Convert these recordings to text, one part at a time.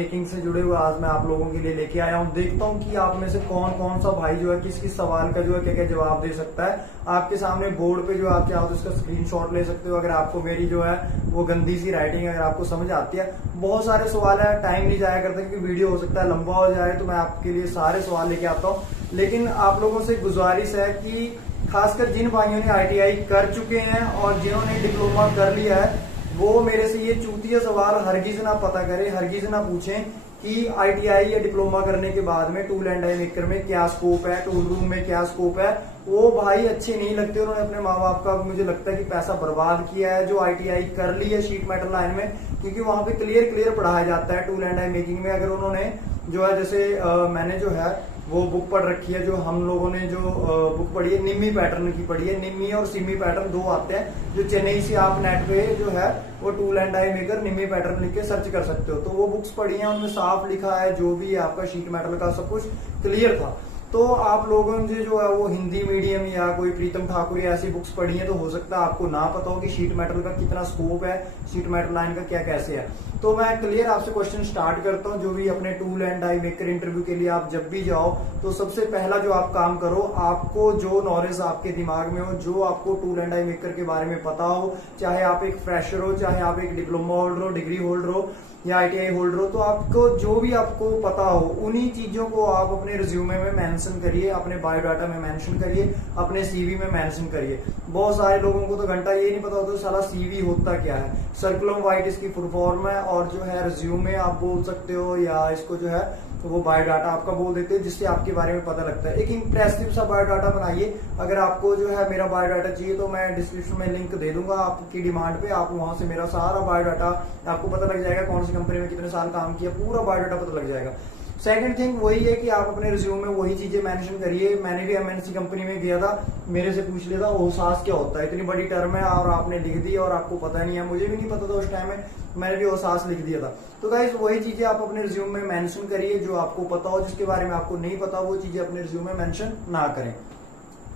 Making से जुड़े हुए आज मैं आप लोगों के लिए लेके आया हूँ। देखता हूँ कि आप में से कौन कौन सा भाई जो है किस किस सवाल का जो है क्या क्या जवाब दे सकता है। आपके सामने बोर्ड पे जो आप चाहो तो उसका स्क्रीनशॉट ले सकते हो। अगर आपको मेरी जो है वो गंदी सी राइटिंग अगर आपको समझ आती है, बहुत सारे सवाल है, टाइम नहीं जाया करता क्योंकि वीडियो हो सकता है लंबा हो जाए, तो मैं आपके लिए सारे सवाल लेके आता हूँ। लेकिन आप लोगों से गुजारिश है कि खासकर जिन भाइयों ने ITI कर चुके हैं और जिन्होंने डिप्लोमा कर लिया है, वो मेरे से ये चूतिया सवाल हरगिज ना पता करे, हरगिज ना पूछें कि ITI या डिप्लोमा करने के बाद में टूल एंड डाई मेकर में क्या स्कोप है, टूल रूम में क्या स्कोप है। वो भाई अच्छे नहीं लगते, उन्होंने अपने माँ बाप का मुझे लगता है कि पैसा बर्बाद किया है जो ITI कर ली है शीट मेटल लाइन में, क्योंकि वहां पे क्लियर पढ़ाया जाता है टूल एंड डाई मेकिंग में। अगर उन्होंने जो है जैसे मैंने जो है वो बुक पढ़ रखी है, जो हम लोगों ने जो बुक पढ़ी है निम्मी पैटर्न की पढ़ी है। निम्मी और सिमी पैटर्न दो आते हैं, जो चेन्नई से आप नेट पे जो है वो टूल एंड डाई मेकर निम्मी पैटर्न लिख के सर्च कर सकते हो। तो वो बुक्स पढ़ी हैं, उनमें साफ लिखा है जो भी आपका शीट मेटल का सब कुछ क्लियर था। तो आप लोगों ने जो है वो हिंदी मीडियम या कोई प्रीतम ठाकुर या ऐसी बुक्स पढ़ी है, तो हो सकता है आपको ना पता हो कि शीट मेटल का कितना स्कोप है, शीट मेटल लाइन का क्या कैसे है। तो मैं क्लियर आपसे क्वेश्चन स्टार्ट करता हूं। जो भी अपने tool and die maker interview के लिए आप जब भी जाओ, तो सबसे पहला जो आप काम करो, आपको जो नॉलेज आपके दिमाग में हो, जो आपको टूल एंड डाई मेकर के बारे में पता हो, चाहे आप एक फ्रेशर हो, चाहे आप एक डिप्लोमा होल्डर हो, डिग्री होल्डर हो या ITI होल्डर हो, तो आपको जो भी आपको पता हो उन्हीं चीजों को आप अपने रिज्यूमे में मेंशन करिए, अपने बायोडाटा में मेंशन करिए, अपने CV में मेंशन करिए। बहुत सारे लोगों को तो घंटा ये नहीं पता होता साला CV होता क्या है। सर्कुलम वाइट इसकी फुल फॉर्म है, और जो है रिज्यूमे आप बोल सकते हो, या इसको जो है तो वो बायोडाटा आपका बोल देते हैं, जिससे आपके बारे में पता लगता है। एक इंप्रेसिव सा बायोडाटा बनाइए। अगर आपको जो है मेरा बायोडाटा चाहिए तो मैं डिस्क्रिप्शन में लिंक दे दूंगा आपकी डिमांड पे, आप वहां से मेरा सारा बायोडाटा आपको पता लग जाएगा, कौन सी कंपनी में कितने साल काम किया, पूरा बायोडाटा पता लग जाएगा। सेकंड थिंग वही है कि आप अपने रिज्यूम में वही चीजें मेंशन करिए। मैंने भी MNC कंपनी में गया था, मेरे से पूछ लिया था ओसास क्या होता है, इतनी बड़ी टर्म है और आपने लिख दी और आपको पता नहीं है। मुझे भी नहीं पता था उस टाइम में, मैंने भी ओसास लिख दिया था। तो गाइस वही चीजें आप अपने रिज्यूम में मेंशन करिए, जो आपको पता हो। जिसके बारे में आपको नहीं पता वो चीजें अपने रिज्यूम में मेंशन ना करें।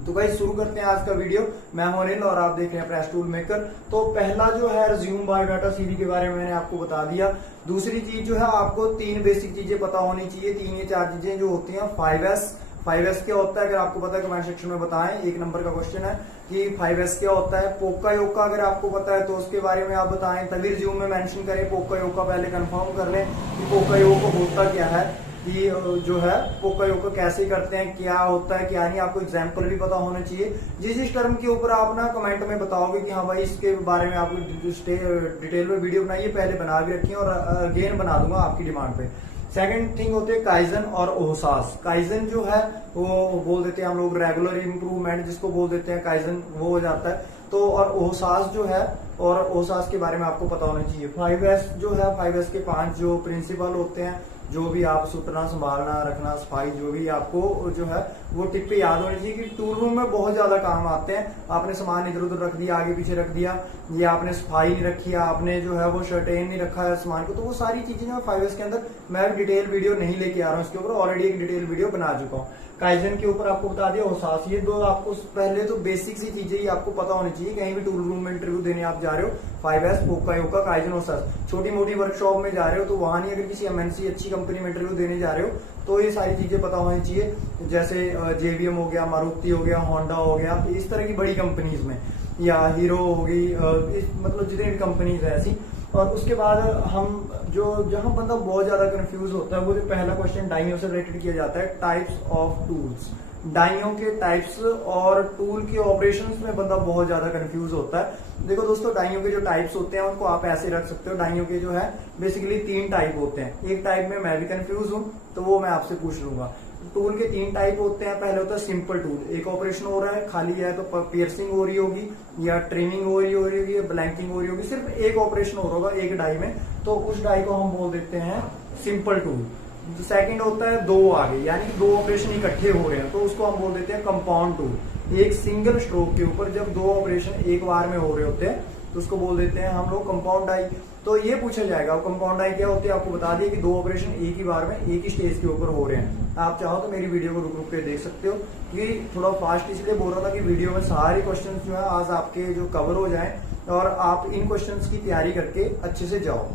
तो गाइस शुरू करते हैं आज का वीडियो। मैं हूं अनिल और आप देख रहे हैं प्रेस टूल मेकर। तो पहला जो है रिज्यूम बायोडाटा CV के बारे में मैंने आपको बता दिया। दूसरी चीज जो है आपको 3 बेसिक चीजें पता होनी चाहिए, 3 या 4 चीजें जो होती हैं। 5S क्या होता है, अगर आपको पता है कमेंट सेक्शन में बताएं। 1 नंबर का क्वेश्चन है कि 5S क्या होता है। पोका योका अगर आपको पता है तो उसके बारे में आप बताएं, तभी रिज्यूम में मेंशन करें। पोका योका पहले कंफर्म कर लें कि पोका योका होता क्या है, कि जो है पोका योका कैसे करते हैं, क्या होता है क्या नहीं, आपको एग्जाम्पल भी पता होना चाहिए। जिस टर्म के ऊपर आप ना कमेंट में बताओगे कि हाँ भाई इसके बारे में आपको डिटेल में वीडियो बनाइए, पहले बना भी रखिए और अगेन बना दूंगा आपकी डिमांड पे। सेकंड थिंग होते हैं काइजन और ओसास। काइजन जो है वो बोल देते हैं हम लोग रेगुलर इंप्रूवमेंट, जिसको बोल देते हैं काइजन, वो हो जाता है। तो और ओसास जो है, और ओसास के बारे में आपको पता होना चाहिए। 5S जो है, 5S के 5 जो प्रिंसिपल होते हैं, जो भी आप सुतना, संभालना, रखना, सफाई, जो भी आपको जो है वो टिप पे याद होनी चाहिए कि टूल रूम में बहुत ज्यादा काम आते हैं। आपने सामान इधर उधर रख दिया, आगे पीछे रख दिया, या आपने सफाई नहीं रखी, आपने जो है वो शर्टेन नहीं रखा है सामान को, तो वो सारी चीजें जो 5S के अंदर, मैं भी डिटेल वीडियो नहीं लेके आ रहा हूँ इसके ऊपर, ऑलरेडी एक डिटेल वीडियो बना चुका हूँ। काइजन के ऊपर आपको बता दिया, ओसास। ये दो आपको पहले तो बेसिक सी चीजें ही आपको पता होनी चाहिए। कहीं भी टूल रूम में इंटरव्यू देने आप जा रहे हो, 5S, पोका योका, काइजन, ओसास। छोटी मोटी वर्कशॉप में जा रहे हो तो वहां नहीं, अगर किसी MNC अच्छी कंपनी में इंटरव्यू देने जा रहे हो तो ये सारी चीजें पता होनी चाहिए। जैसे JVM हो गया, मारुति हो गया, होंडा हो गया, इस तरह की बड़ी कंपनीज में, या हीरो होगी, मतलब जितनी भी कंपनीज है ऐसी। और उसके बाद हम जो जहां बंदा बहुत ज्यादा कंफ्यूज होता है, वो जो पहला क्वेश्चन डाइयों से रिलेटेड किया जाता है, टाइप्स ऑफ टूल्स। डाइयों के टाइप्स और टूल के ऑपरेशंस में बंदा बहुत ज्यादा कंफ्यूज होता है। देखो दोस्तों, डाइयों के जो टाइप्स होते हैं उनको आप ऐसे रख सकते हो। डाइयों के जो है बेसिकली 3 टाइप होते हैं। एक टाइप में मैं भी कंफ्यूज हूं, तो वो मैं आपसे पूछ लूंगा। टूल के 3 टाइप होते हैं। पहले होता है सिंपल टूल, एक ऑपरेशन हो रहा है, खाली है तो पियर्सिंग हो रही होगी, या ट्रिमिंग हो रही होगी, या ब्लैंकिंग हो रही होगी, सिर्फ एक ऑपरेशन हो रहा होगा एक डाई में, तो उस डाई को हम बोल देते हैं सिंपल टूल। सेकंड होता है 2 आगे, यानी कि 2 ऑपरेशन इकट्ठे हो रहे हैं, तो उसको हम बोल देते हैं कंपाउंड टूल। एक सिंगल स्ट्रोक के ऊपर जब 2 ऑपरेशन एक बार में हो रहे होते हैं तो उसको बोल देते हैं हम लोग कंपाउंड डाई। तो ये पूछा जाएगा कंपाउंड डाई क्या होती है, आपको बता दिए कि 2 ऑपरेशन एक ही बार में एक ही स्टेज के ऊपर हो रहे हैं। आप चाहो तो मेरी वीडियो को रुक रुक के देख सकते हो, क्योंकि थोड़ा फास्ट इसलिए बोल रहा था कि वीडियो में सारे क्वेश्चन जो है आज आपके जो कवर हो जाए और आप इन क्वेश्चन की तैयारी करके अच्छे से जाओ।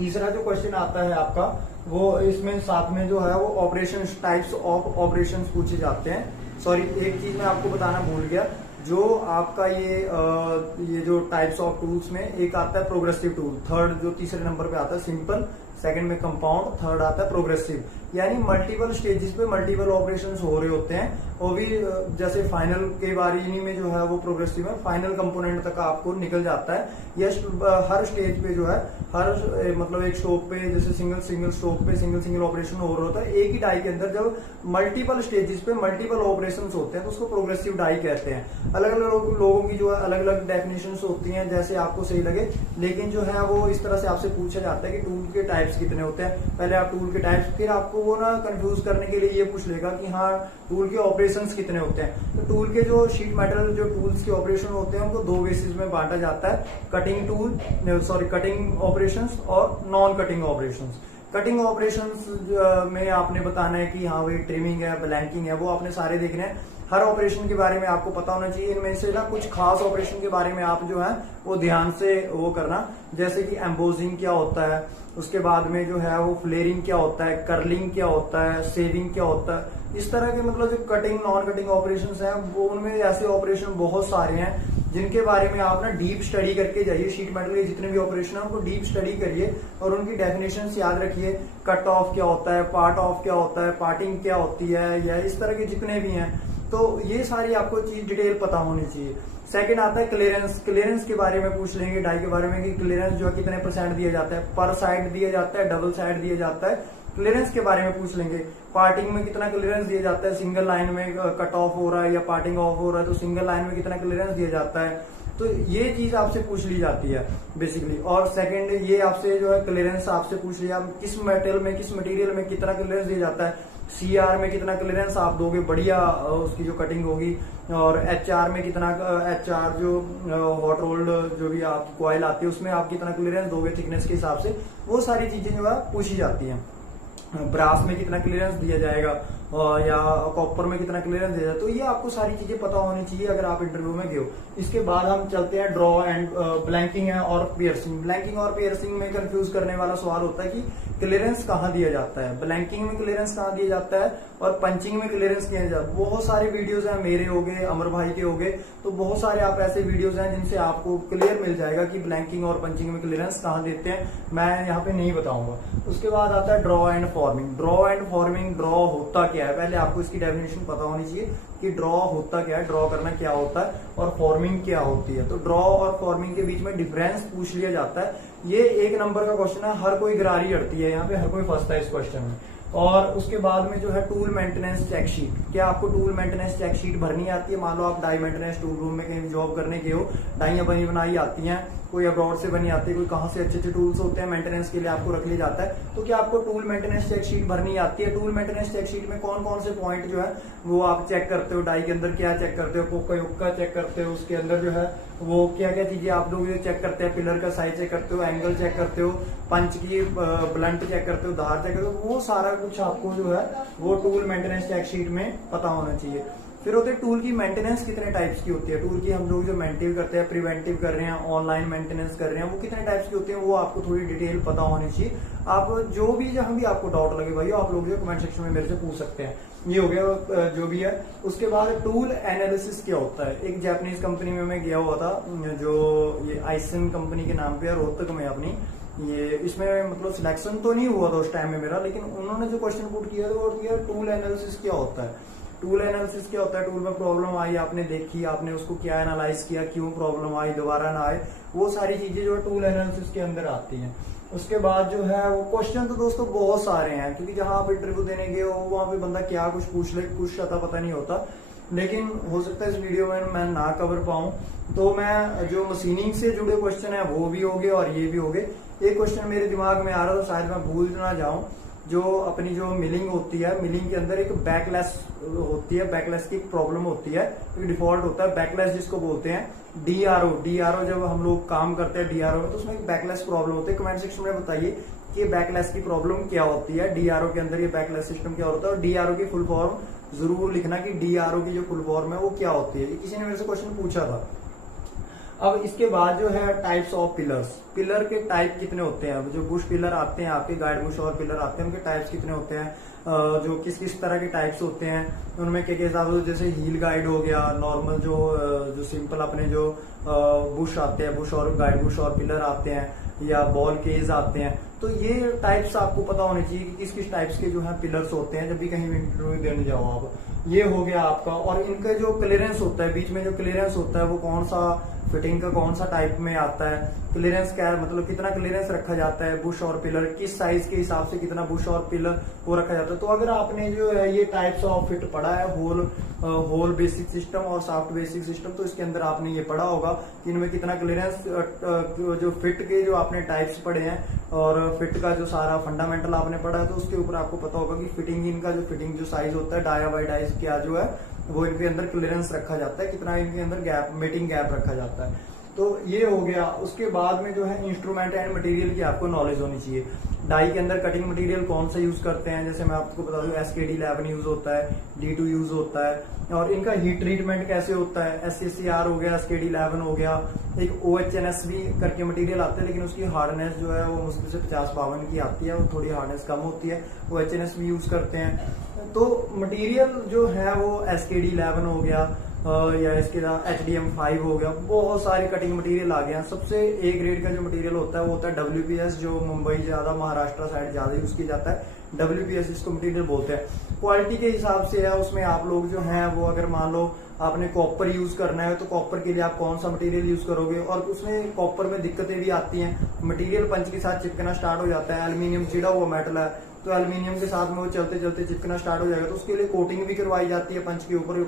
तीसरा जो क्वेश्चन आता है आपका, वो इसमें साथ में जो है वो ऑपरेशन, टाइप्स ऑफ ऑपरेशंस पूछे जाते हैं। सॉरी, एक चीज मैं आपको बताना भूल गया, जो आपका ये जो टाइप्स ऑफ टूल्स में एक आता है प्रोग्रेसिव टूल, थर्ड जो तीसरे नंबर पे आता है सिंपल, सेकंड में कंपाउंड, थर्ड आता है प्रोग्रेसिव। यानी मल्टीपल स्टेजेस पे मल्टीपल ऑपरेशंस हो रहे होते हैं, और भी जैसे फाइनल के बारी में जो है वो प्रोग्रेसिव में फाइनल कंपोनेंट तक आपको निकल जाता है। यह हर स्टेज पे जो है, हर मतलब एक स्टॉप पे जैसे सिंगल स्टॉप पे सिंगल ऑपरेशन हो रहा होता है। एक ही डाई के अंदर जब मल्टीपल स्टेजेस पे मल्टीपल ऑपरेशंस होते हैं तो उसको प्रोग्रेसिव डाई कहते हैं। अलग अलग लोगों की जो है अलग अलग डेफिनेशन होती हैं, जैसे आपको सही लगे, लेकिन जो है वो इस तरह से आपसे पूछा जाता है कि टूल के टाइप्स कितने होते हैं। पहले आप टूल के टाइप्स, फिर आपको वो ना कंफ्यूज करने के लिए ये पूछ लेगा कि हाँ टूल के ऑपरेशंस कितने होते हैं। तो टूल के जो शीट मेटल जो टूल्स के ऑपरेशन होते हैं उनको दो बेसिस में बांटा जाता है, कटिंग ऑपरेशंस और non cutting operations. Cutting operations में आपने बताना है कि हाँ भाई ट्रिमिंग है, ब्लैंकिंग है, वो आपने सारे देखने हैं। हर ऑपरेशन के बारे में आपको पता होना चाहिए। इनमें से ना कुछ खास ऑपरेशन के बारे में आप जो है वो ध्यान से वो करना, जैसे कि एम्बोजिंग क्या होता है, उसके बाद में जो है वो फ्लेयरिंग क्या होता है, कर्लिंग क्या होता है, सेविंग क्या होता है। इस तरह के मतलब जो कटिंग नॉन कटिंग ऑपरेशंस हैं वो, उनमें ऐसे ऑपरेशन बहुत सारे हैं जिनके बारे में आप ना डीप स्टडी करके जाइए। शीट मेटल के जितने भी ऑपरेशन है उनको डीप स्टडी करिए और उनकी डेफिनेशन याद रखिए। कट ऑफ क्या होता है, पार्ट ऑफ क्या होता है, पार्टिंग क्या होती है, या इस तरह के जितने भी हैं, तो ये सारी आपको चीज डिटेल पता होनी चाहिए। सेकंड आता है क्लियरेंस। क्लियरेंस के बारे में पूछ लेंगे डाई के बारे में कि क्लियरेंस जो है कितने % दिया जाता है, पर साइड दिया जाता है, डबल साइड दिया जाता है, क्लियरेंस के बारे में पूछ लेंगे। पार्टिंग में कितना क्लियरेंस दिया जाता है, सिंगल लाइन में कट ऑफ हो रहा है या पार्टिंग ऑफ हो रहा है तो सिंगल लाइन में कितना क्लियरेंस दिया जाता है। तो ये चीज आपसे पूछ ली जाती है बेसिकली। और सेकंड ये आपसे जो है क्लियरेंस आपसे पूछ लिया, किस मटेरियल में कितना क्लियरेंस दिया जाता है। CR में कितना क्लियरेंस आप दोगे, बढ़िया उसकी जो कटिंग होगी। और HR में कितना, HR जो हॉट रोल्ड जो भी आपकी कॉइल आती है उसमें आप कितना क्लियरेंस दोगे थिकनेस के हिसाब से, वो सारी चीजें जो है पूछी जाती हैं। ब्रास में कितना क्लियरेंस दिया जाएगा या कॉपर में कितना क्लियरेंस दिया जाएगा, तो ये आपको सारी चीजें पता होनी चाहिए अगर आप इंटरव्यू में गए हो। इसके बाद हम चलते हैं ड्रॉ एंड ब्लैंकिंग है और पियर्सिंग। ब्लैंकिंग और पियर्सिंग में कंफ्यूज करने वाला सवाल होता है कि क्लियरेंस कहाँ दिया जाता है, ब्लैंकिंग में क्लियरेंस कहाँ दिया जाता है और पंचिंग में क्लियरेंस किया जाता है। बहुत सारे वीडियोस हैं, मेरे हो गए, अमर भाई के हो गए, तो बहुत सारे आप ऐसे वीडियोस हैं जिनसे आपको क्लियर मिल जाएगा कि ब्लैंकिंग और पंचिंग में क्लियरेंस कहाँ देते हैं। मैं यहाँ पे नहीं बताऊंगा। उसके बाद आता है draw and forming. Draw and forming, draw होता क्या है, पहले आपको इसकी डेफिनेशन पता होनी चाहिए कि ड्रॉ होता क्या है, ड्रॉ करना क्या होता है और फॉर्मिंग क्या होती है। तो ड्रॉ और फॉर्मिंग के बीच में डिफरेंस पूछ लिया जाता है। ये 1 नंबर का क्वेश्चन है, हर कोई गरारी अड़ती है यहाँ पे, हर कोई फंसता है इस क्वेश्चन में। और उसके बाद में जो है टूल मेंटेनेंस चेक शीट। क्या आपको टूल मेंटेनेंस चेक शीट भरनी आती है? मान लो आप डाई मेंटेनेंस टूल रूम में कहीं जॉब करने गए हो, डाइयां बनी बनाई आती हैं, कोई अब्रॉड से बनी आती है, कोई कहाँ से अच्छे टूल्स होते हैं मेंटेनेंस के लिए आपको रख लिया जाता है। तो क्या आपको टूल मेंटेनेंस चेक शीट भरनी आती है? टूल मेंटेनेंस चेक शीट में कौन कौन से पॉइंट जो है वो आप चेक करते हो? डाई के अंदर क्या चेक करते हो? कोका युक्का चेक करते हो, उसके अंदर जो है वो क्या क्या चीजें आप लोग चेक करते हैं? पिलर का साइज चेक करते हो, एंगल चेक करते हो, पंच की ब्लंट चेक करते हो, धार चेक करते हो। वो सारा कुछ आपको जो है वो टूल मेंटेनेंस चेक शीट में पता होना चाहिए। फिर होते हैं टूल की मेंटेनेंस कितने टाइप्स की होती है। टूल की हम लोग जो मेंटेन करते हैं, प्रिवेंटिव कर रहे हैं, ऑनलाइन मेंटेनेंस कर रहे हैं, वो कितने टाइप्स की होती है वो आपको थोड़ी डिटेल पता होनी चाहिए। आप जो भी जहां भी आपको डाउट लगे भाई आप लोग जो कमेंट सेक्शन में मेरे से पूछ सकते हैं। ये हो गया जो भी है। उसके बाद टूल एनालिसिस क्या होता है। एक जापानीज कंपनी में मैं गया हुआ था, जो ये आइसन कंपनी के नाम पे रोहतक में अपनी, ये इसमें मतलब सिलेक्शन तो नहीं हुआ था उस टाइम में मेरा, लेकिन उन्होंने जो क्वेश्चन पुट किया था वो किया टूल एनालिसिस क्या होता है। टूल एनालिसिस क्या होता है? टूल में प्रॉब्लम आई, आपने देखी, आपने उसको क्या एनालाइज किया, क्यों प्रॉब्लम आई, दोबारा ना आए, वो सारी चीजें जो है टूल एनालिसिस के अंदर आती हैं। उसके बाद जो है वो क्वेश्चन तो दोस्तों बहुत सारे हैं, क्योंकि जहां आप इंटरव्यू देने गए हो वहां पे बंदा क्या कुछ पूछ ले, कुछ पता नहीं होता। लेकिन हो सकता है इस वीडियो में मैं ना कवर पाऊं, तो मैं जो मशीनिंग से जुड़े क्वेश्चन है वो भी हो गए और ये भी हो गए। एक क्वेश्चन मेरे दिमाग में आ रहा था, शायद मैं भूल ना जाऊं। जो अपनी जो मिलिंग होती है, मिलिंग के अंदर एक बैकलैश होती है, बैकलैश की एक प्रॉब्लम होती है, डिफॉल्ट होता है बैकलैश जिसको बोलते हैं। डीआरओ जब हम लोग काम करते हैं डीआरओ में, तो उसमें एक बैकलैश प्रॉब्लम होती है। कमेंट सेक्शन में बताइए कि बैकलैश की प्रॉब्लम क्या होती है, डीआरओ के अंदर ये बैकलैश सिस्टम क्या होता है, और डीआरओ की फुल फॉर्म जरूर लिखना कि डीआरओ की जो फुल फॉर्म है वो क्या होती है। किसी ने मेरे से क्वेश्चन पूछा था। अब इसके बाद जो है टाइप्स ऑफ पिलर्स, पिलर के टाइप कितने होते हैं, जो बुश पिलर आते हैं आपके, गाइड बुश और पिलर आते हैं, उनके टाइप्स कितने होते हैं, जो किस किस तरह के टाइप्स होते हैं, उनमें क्या क्या हिसाब होते हैं, जैसे हील गाइड हो गया, नॉर्मल जो सिंपल अपने जो बुश आते हैं, बुश और गाइड बुश और पिलर आते हैं, या बॉल केज आते हैं। तो ये टाइप्स आपको पता होने चाहिए कि किस किस टाइप्स के जो है पिलर्स होते हैं जब भी कहीं इंटरव्यू देने जाओ आप। ये हो गया आपका। और इनका जो क्लियरेंस होता है, बीच में जो क्लियरेंस होता है वो कौन सा फिटिंग का कौन सा टाइप में आता है, क्लियरेंस क्या है, मतलब कितना क्लियरेंस रखा जाता है बुश और पिलर, किस साइज के हिसाब से कितना बुश और पिलर वो रखा जाता है। तो अगर आपने जो है ये टाइप्स ऑफ फिट पढ़ा है, होल बेसिक सिस्टम और सॉफ्ट बेसिक सिस्टम, तो इसके अंदर आपने ये पढ़ा होगा कि इनमें कितना क्लियरेंस, जो फिट के जो आपने टाइप्स पढ़े हैं और फिट का जो सारा फंडामेंटल आपने पढ़ा है, तो उसके ऊपर आपको पता होगा कि फिटिंग, इनका जो फिटिंग जो साइज होता है, डाया बाई डाइस क्या जो है वो इनके अंदर क्लियरेंस रखा जाता है, कितना इनके अंदर गैप, मेटिंग गैप रखा जाता है। तो ये हो गया। उसके बाद में जो है इंस्ट्रूमेंट एंड मटेरियल की आपको नॉलेज होनी चाहिए। डाई के अंदर कटिंग मटेरियल कौन सा यूज करते हैं, जैसे मैं आपको बता दूं SKD11 यूज होता है, D2 यूज होता है, और इनका हीट ट्रीटमेंट कैसे होता है, SCCR हो गया, SKD11 हो गया, एक OHNS भी करके मटेरियल आता है, लेकिन उसकी हार्डनेस जो है वो मुश्किल से 50-52 की आती है, वो थोड़ी हार्डनेस कम होती है, OHNS भी यूज करते हैं। तो मटेरियल जो है वो SKD11 हो गया, या इसके साथ HDM5 हो गया, बहुत सारे कटिंग मटेरियल आ गए हैं। सबसे ए ग्रेड का जो मटेरियल होता है वो होता है WPS, जो मुंबई ज्यादा, महाराष्ट्र साइड ज्यादा यूज किया जाता है, WPS इसको मटेरियल बोलते हैं। क्वालिटी के हिसाब से है, उसमें आप लोग जो हैं वो अगर मान लो आपने कॉपर यूज करना है तो कॉपर के लिए आप कौन सा मटेरियल यूज करोगे, और उसमें कॉपर में दिक्कतें भी आती हैं, मटेरियल पंच के साथ चिपकना स्टार्ट हो जाता है, एल्यूमिनियम चिड़ा हुआ मेटल है तो एल्यूमिनियम के साथ में वो चलते चलते चिपकना स्टार्ट हो जाएगा, तो उसके लिए कोटिंग भी करवाई जाती है, पंच के ऊपर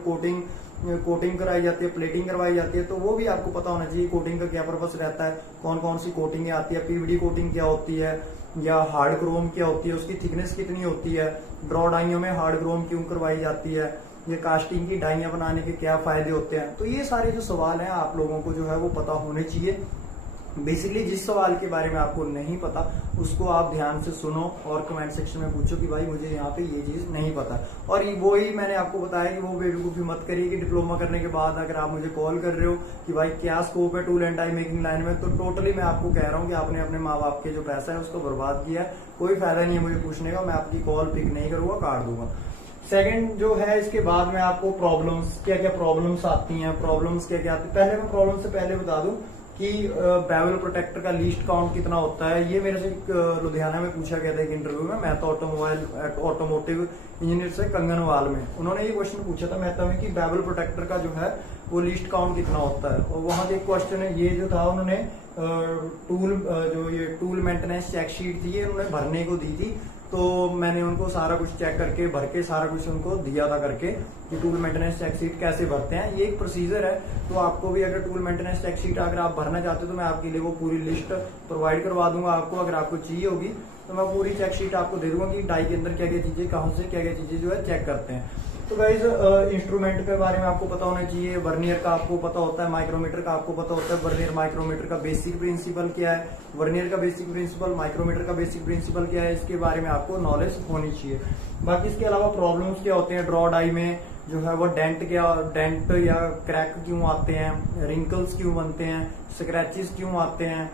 कोटिंग कराई जाती है, प्लेटिंग करवाई जाती है। तो वो भी आपको पता होना चाहिए कोटिंग का क्या पर्पस रहता है, कौन कौन सी कोटिंग आती है, PVD कोटिंग क्या होती है, या हार्ड क्रोम क्या होती है, उसकी थिकनेस कितनी होती है, ड्रॉ डाइयों में हार्ड क्रोम क्यों करवाई जाती है, ये कास्टिंग की डाइयां बनाने के क्या फायदे होते हैं। तो ये सारे जो सवाल हैं आप लोगों को जो है वो पता होने चाहिए। बेसिकली जिस सवाल के बारे में आपको नहीं पता उसको आप ध्यान से सुनो और कमेंट सेक्शन में पूछो कि भाई मुझे यहाँ पे ये चीज नहीं पता। और वो ही मैंने आपको बताया कि वो बेवकूफी मत करिए कि डिप्लोमा करने के बाद अगर आप मुझे कॉल कर रहे हो कि भाई क्या स्कोप है tool and die making line में, तो टोटली मैं आपको कह रहा हूँ कि आपने अपने माँ बाप के जो पैसा है उसको बर्बाद किया है। कोई फायदा नहीं है मुझे पूछने का, मैं आपकी कॉल पिक नहीं करूंगा, काट दूंगा। सेकंड जो है, इसके बाद में आपको प्रॉब्लम्स, क्या क्या प्रॉब्लम्स आती हैं, प्रॉब्लम्स क्या क्या आती है। पहले मैं प्रॉब्लम से पहले बता दूं कि बेवल प्रोटेक्टर का लीस्ट काउंट कितना होता है। ये मेरे से लुधियाना में पूछा गया था एक इंटरव्यू में, मैं तो ऑटोमोटिव इंजीनियर से कंगनवाल में, उन्होंने ये क्वेश्चन पूछा था मेहता में कि बेवल प्रोटेक्टर का जो है वो लीस्ट काउंट कितना होता है। और वहां के क्वेश्चन है ये जो था, उन्होंने टूल मेंटेनेंस चेक शीट थी, उन्होंने भरने को दी थी, तो मैंने उनको सारा कुछ चेक करके भर के सारा कुछ उनको दिया था करके कि टूल मेंटेनेंस चेक शीट कैसे भरते हैं। ये एक प्रोसीजर है, तो आपको भी अगर टूल मेंटेनेंस चेक शीट अगर आप भरना चाहते हो तो मैं आपके लिए वो पूरी लिस्ट प्रोवाइड करवा दूंगा आपको। अगर आपको चाहिए होगी तो मैं पूरी चेक शीट आपको दे दूंगा कि डाई के अंदर क्या क्या चीजें, कहाँ से क्या क्या चीजें जो है चेक करते हैं। तो गाइज इंस्ट्रूमेंट के बारे में आपको पता होना चाहिए, वर्नियर का आपको पता होता है, माइक्रोमीटर का आपको पता होता है, वर्नियर माइक्रोमीटर का बेसिक प्रिंसिपल क्या है, वर्नियर का बेसिक प्रिंसिपल, माइक्रोमीटर का बेसिक प्रिंसिपल क्या है, इसके बारे में आपको नॉलेज होनी चाहिए। बाकी इसके अलावा प्रॉब्लम्स क्या होते हैं, ड्रॉ डाई में जो है वो डेंट या क्रैक क्यों आते हैं, रिंकल्स क्यों बनते हैं, स्क्रैचेस क्यों आते हैं,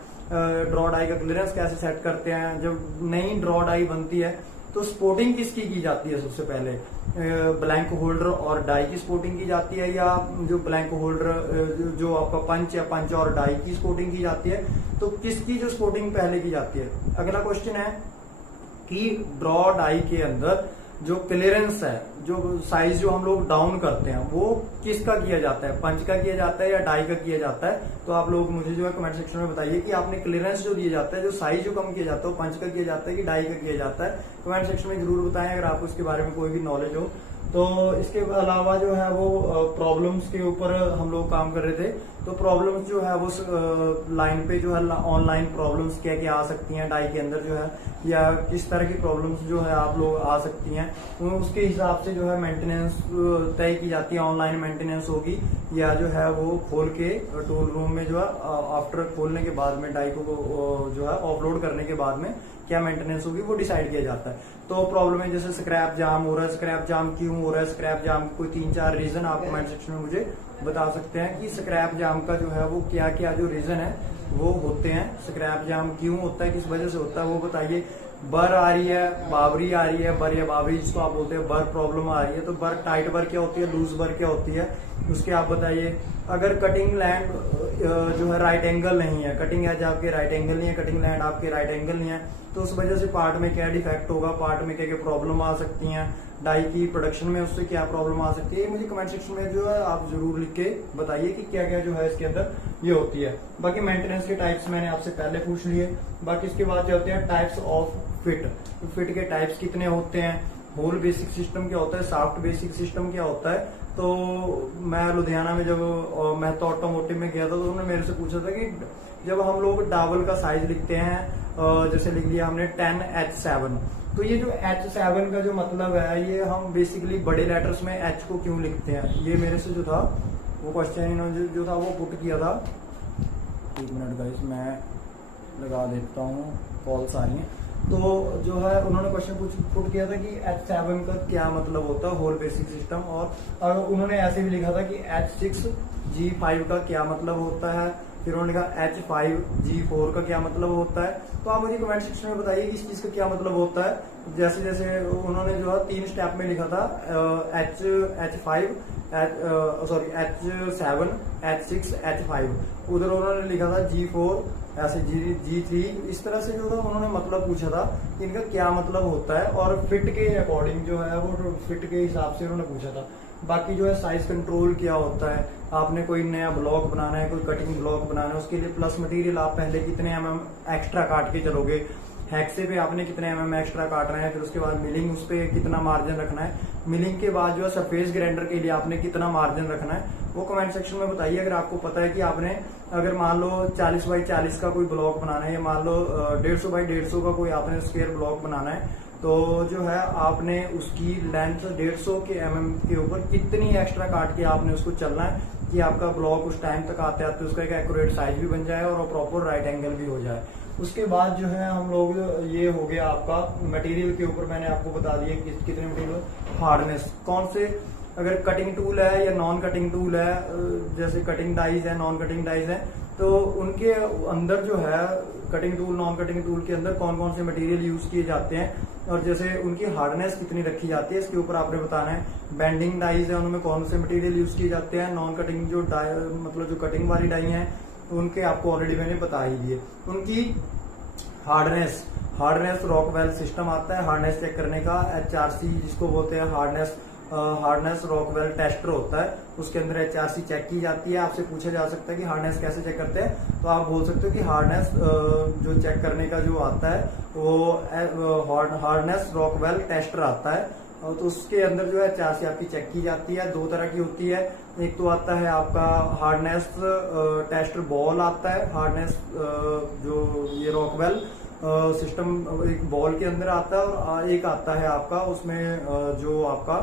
ड्रॉ डाई का क्लियरेंस कैसे सेट करते हैं। जब नई ड्रॉ डाई बनती है तो स्पोर्टिंग किसकी की जाती है, सबसे पहले ब्लैंक होल्डर और डाई की स्पोर्टिंग की जाती है, या जो ब्लैंक होल्डर जो आपका पंच या पंच और डाई की स्पोर्टिंग की जाती है, तो किसकी जो स्पोर्टिंग पहले की जाती है। अगला क्वेश्चन है कि ड्रॉ डाई के अंदर जो क्लियरेंस है, जो साइज जो हम लोग डाउन करते हैं वो किसका किया जाता है, पंच का किया जाता है या डाई का किया जाता है। तो आप लोग मुझे जो है कमेंट सेक्शन में बताइए कि आपने क्लियरेंस जो दिया जाता है, जो साइज जो कम किया जाता है वो पंच का किया जाता है कि डाई का किया जाता है। कमेंट सेक्शन में जरूर बताएं अगर आपको इसके बारे में कोई भी नॉलेज हो। तो इसके अलावा जो है वो प्रॉब्लम्स के ऊपर हम लोग काम कर रहे थे। तो प्रॉब्लम्स जो है वो लाइन पे जो है ऑनलाइन प्रॉब्लम्स क्या क्या आ सकती हैं डाई के अंदर जो है, या किस तरह की प्रॉब्लम्स जो है आप लोग आ सकती हैं, तो उसके हिसाब से जो है मेंटेनेंस तय की जाती है। ऑनलाइन मेंटेनेंस होगी या जो है वो खोल के टूल रूम में जो है आफ्टर खोलने के बाद में डाई को जो है ऑफलोड करने के बाद में क्या मेंटेनेंस होगी वो डिसाइड किया जाता है। तो प्रॉब्लम है जैसे स्क्रैप जाम हो रहा है, स्क्रैप जाम क्यों हो रहा है, स्क्रैप जाम कोई 3-4 रीजन आप कमेंट सेक्शन में मुझे बता सकते हैं कि स्क्रैप जाम का जो है वो क्या क्या जो रीजन है वो होते हैं, स्क्रैप जाम क्यों होता है, किस वजह से होता है वो बताइए। बर आ रही है, बावरी आ रही है, बर या बावरी जिसको आप बोलते हैं, बर प्रॉब्लम आ रही है, तो बर टाइट बर क्या होती है, लूज बर क्या होती है, उसके आप बताइए। अगर कटिंग लैंड जो है राइट एंगल नहीं है, कटिंग एज आपके राइट एंगल नहीं है, कटिंग लैंड आपके राइट एंगल नहीं है, तो उस वजह से पार्ट में क्या डिफेक्ट होगा, पार्ट में क्या क्या प्रॉब्लम आ सकती है, डाई की प्रोडक्शन में उससे क्या प्रॉब्लम आ सकती है, मुझे कमेंट सेक्शन में जो है आप जरूर लिख के बताइए कि क्या क्या जो है इसके अंदर ये होती है। बाकी मेंटेनेंस के टाइप्स मैंने आपसे पहले पूछ लिए। बाकी इसके बाद जो होते हैं टाइप्स ऑफ फिट, तो फिट के टाइप्स कितने होते हैं, होल बेसिक सिस्टम क्या होता है, सॉफ्ट बेसिक सिस्टम क्या होता है। तो मैं लुधियाना में जब मैं तो ऑटोमोटिव में गया था तो उन्होंने मेरे से पूछा था कि जब हम लोग डावल का साइज लिखते हैं, जैसे लिख लिया हमने 10H7, तो ये जो H7 का जो मतलब है ये हम बेसिकली बड़े लेटर्स में H को क्यों लिखते हैं, ये मेरे से जो था वो क्वेश्चन इन्होंने जो था वो पुट किया था। 1 मिनट गाइस मैं लगा देता हूँ, कॉल्स आ रही हैं। तो जो है उन्होंने क्वेश्चन पुट किया था कि H7 का क्या मतलब होता है, होल बेसिक सिस्टम, और उन्होंने ऐसे भी लिखा था कि H6G5 का क्या मतलब होता है, फिर उन्होंने कहा H5G4 का क्या मतलब होता है। तो आप मुझे कमेंट सेक्शन में बताइए कि इस चीज का क्या मतलब होता है। जैसे जैसे उन्होंने जो है 3 स्टेप में लिखा था, H5 sorry H7 H6 H5, उधर उन्होंने लिखा था G4 ऐसे G3, इस तरह से जो था उन्होंने मतलब पूछा था कि इनका क्या मतलब होता है, और फिट के अकॉर्डिंग जो है वो फिट के हिसाब से उन्होंने पूछा था। बाकी जो है साइज कंट्रोल क्या होता है, आपने कोई नया ब्लॉक बनाना है, कोई कटिंग ब्लॉक बनाना है, उसके लिए प्लस मटेरियल आप पहले कितने एक्स्ट्रा काट के चलोगे, हैक्से पे आपने कितने एक्स्ट्रा काटना है, फिर उसके बाद मिलिंग उस पर कितना मार्जिन रखना है, मिलिंग के बाद जो है सरफेस ग्राइंडर के लिए आपने कितना मार्जिन रखना है, वो कमेंट सेक्शन में बताइए। अगर आपको पता है कि आपने अगर मान लो 40x40 का कोई ब्लॉक बनाना है, या मान लो 150x150 का कोई आपने स्क्वायर ब्लॉक बनाना है, तो जो है आपने उसकी लेंथ 150 के के ऊपर कितनी एक्स्ट्रा काट के आपने उसको चलना है कि आपका ब्लॉक उस टाइम तक आते आते उसका एक एक्यूरेट साइज भी बन जाए और प्रॉपर राइट एंगल भी हो जाए। उसके बाद जो है हम लोग, ये हो गया आपका मटेरियल के ऊपर, मैंने आपको बता दिया कितने मटेरियल, हार्डनेस कौन से, अगर कटिंग टूल है या नॉन कटिंग टूल है, जैसे कटिंग डाइज है, नॉन कटिंग डाइज है, तो उनके अंदर जो है cutting tool, non cutting tool के अंदर कौन कौन से मटेरियल यूज किए जाते हैं, और जैसे उनकी हार्डनेस कितनी रखी जाती है इसके ऊपर आपने बताना है। बेंडिंग डाइज है, उनमें कौन से मटेरियल यूज किए जाते हैं, नॉन कटिंग जो मतलब जो कटिंग वाली डाई है उनके आपको ऑलरेडी मैंने बता ही दिए। उनकी हार्डनेस रॉकवेल सिस्टम आता है हार्डनेस चेक करने का, HRC जिसको बोलते हैं हार्डनेस रॉकवेल टेस्टर होता है, उसके अंदर HRC चेक की जाती है। आपसे पूछा जा सकता है कि हार्डनेस कैसे चेक करते हैं, तो आप बोल सकते हो कि हार्डनेस जो चेक करने का जो आता है वो हार्डनेस रॉकवेल टेस्टर आता है, तो उसके अंदर जो है HRC आपकी चेक की जाती है। 2 तरह की होती है, एक तो आता है आपका हार्डनेस टेस्टर बॉल आता है, हार्डनेस जो ये रॉकवेल सिस्टम एक बॉल के अंदर आता है, और एक आता है आपका उसमें जो आपका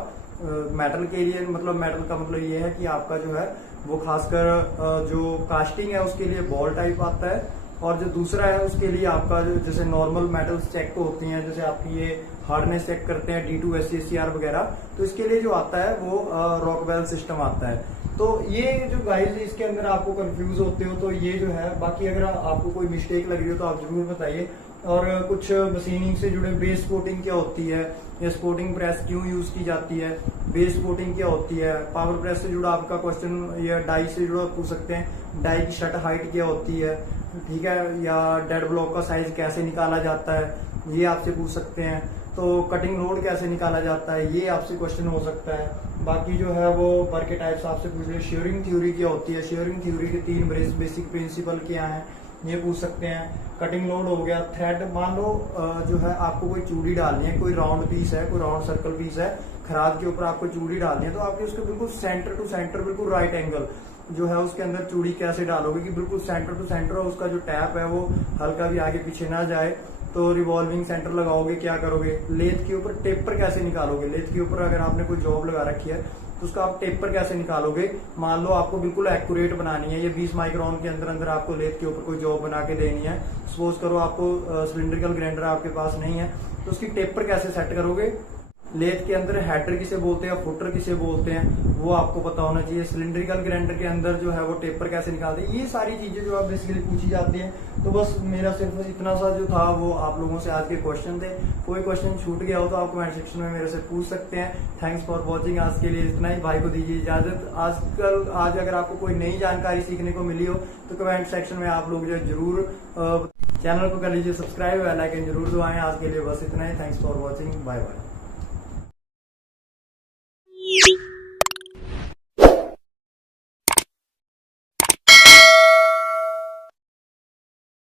मेटल के लिए, मतलब मेटल का मतलब ये है कि आपका जो है वो खासकर जो कास्टिंग है उसके लिए बॉल टाइप आता है, और जो दूसरा है उसके लिए आपका जो जैसे नॉर्मल मेटल्स चेक होती हैं, जैसे आपकी ये हार्डनेस चेक करते हैं D2 SCCR वगैरह, तो इसके लिए जो आता है वो रॉकवेल सिस्टम आता है। तो ये जो गाइस इसके अंदर आपको कंफ्यूज होते हो तो ये जो है, बाकी अगर आपको कोई मिस्टेक लग रही हो तो आप जरूर बताइए। और कुछ मशीनिंग से जुड़े बेस कोटिंग क्या होती है, या स्पोर्टिंग प्रेस क्यों यूज की जाती है, बेस कोटिंग क्या होती है, पावर प्रेस से जुड़ा आपका क्वेश्चन, या डाई से जुड़ा पूछ सकते हैं, डाई की शट हाइट क्या होती है, ठीक है, या डेड ब्लॉक का साइज कैसे निकाला जाता है, ये आपसे पूछ सकते हैं। तो कटिंग लोड कैसे निकाला जाता है, ये आपसे क्वेश्चन हो सकता है। बाकी जो है वो पर के टाइप्स आपसे पूछ ले, शेयरिंग थ्योरी क्या होती है, शेयरिंग थ्योरी के 3 बेसिक प्रिंसिपल क्या है, ये पूछ सकते हैं। कटिंग लोड हो गया, थ्रेड मान लो जो है आपको कोई चूड़ी डालनी है, कोई राउंड पीस है, कोई राउंड सर्कल पीस है, खराद के ऊपर आपको चूड़ी डालनी है, तो आपके उसके बिल्कुल सेंटर टू सेंटर बिल्कुल राइट एंगल जो है उसके अंदर चूड़ी कैसे डालोगे कि बिल्कुल सेंटर टू सेंटर, और उसका जो टैप है वो हल्का भी आगे पीछे ना जाए, तो रिवॉल्विंग सेंटर लगाओगे, क्या करोगे, लेथ के ऊपर टेपर कैसे निकालोगे, लेथ के ऊपर अगर आपने कोई जॉब लगा रखी है तो उसका आप टेपर कैसे निकालोगे। मान लो आपको बिल्कुल एक्यूरेट बनानी है, ये 20 माइक्रोन के अंदर अंदर आपको लेथ के ऊपर कोई जॉब बना के देनी है। सपोज करो आपको सिलिंड्रिकल ग्राइंडर आपके पास नहीं है, तो उसकी टेपर कैसे सेट करोगे। लेथ के अंदर हेडर किसे बोलते हैं, फुटर किसे बोलते हैं, वो आपको पता होना चाहिए। सिलिंड्रिकल ग्राइंडर के अंदर जो है वो टेपर कैसे निकालते हैं, ये सारी चीजें जो है बेसिकली पूछी जाती हैं। तो बस मेरा सिर्फ इतना सा जो था वो आप लोगों से आज के क्वेश्चन थे। कोई क्वेश्चन छूट गया हो तो आप कमेंट सेक्शन में मेरे से पूछ सकते हैं। Thanks for watching. आज के लिए इतना ही, भाई को दीजिए इजाजत। आज अगर आपको कोई नई जानकारी सीखने को मिली हो तो कमेंट सेक्शन में आप लोग जो जरूर चैनल को कर लीजिए सब्सक्राइब, बेल आइकन जरूर दबाएं। आज के लिए बस इतना ही। Thanks for watching, bye bye.